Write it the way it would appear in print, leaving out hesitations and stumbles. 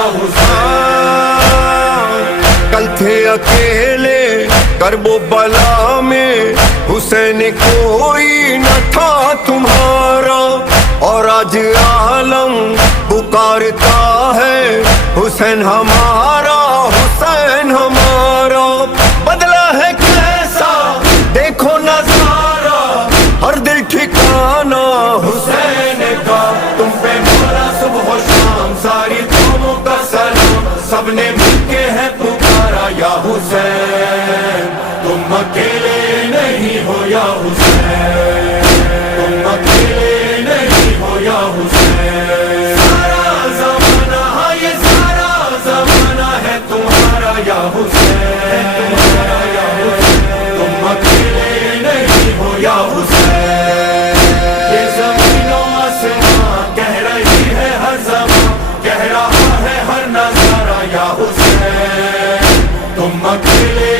یا حسین. کل تھے اکیلے کرب و بلا میں، حسین کوئی نہ تھا تمہارا، اور آج عالم پکارتا ہے حسین ہمارا، حسین ہمارا. بدلا ہے کیسا دیکھو نظارہ، ہر دل ٹھکانا حسین کا. تم پہ مولا صبح و شام، ساری قوموں کا سلام، سب نے مل کے ہے پکارا یا حسین. تم اکیلے نہیں ہو یا حسین، تم اکیلے نہیں ہو یا حسین. سارا زمانہ، ہاں یہ سارا زمانہ ہے تمہارا یا حسین، تمہارا یا حسین. تم اکیلے نہیں ہو یا حسین. یہ زمین و آسمان کہہ رہی ہے ہر زمان، کہہ رہا ہے ہر نظارہ یا حسین. تم اکیلے